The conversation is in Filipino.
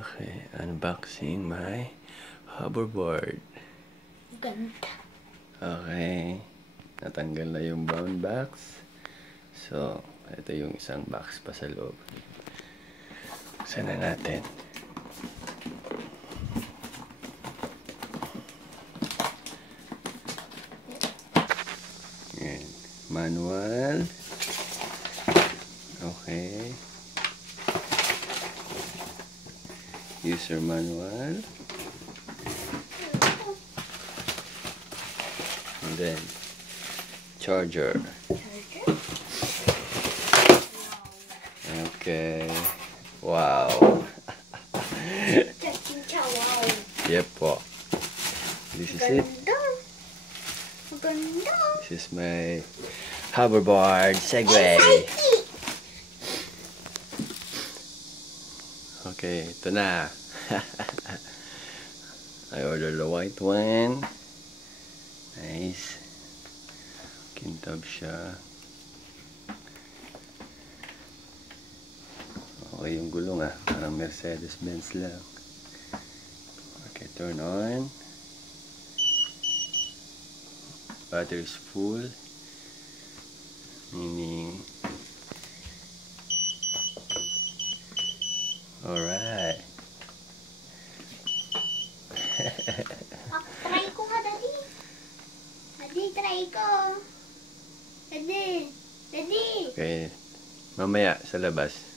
Okay, unboxing my hoverboard. Ganda. Okay, natanggal na yung brown box. So, ito yung isang box pa sa loob. Buksan na natin. Ayan. Manual. Okay. User manual. And then, charger. Okay. Wow. Wow. Yep po. This is it. Ganda. This is my hoverboard Segway. Okay, ito na. I ordered the white one. Nice. Kintab siya. Okay yung gulong ah. Parang Mercedes-Benz lang. Okay, turn on. Battery is full. Meaning... Alright. Try ko nga, Daddy. Daddy, try ko. Daddy. Daddy. Okay. Mamaya sa labas.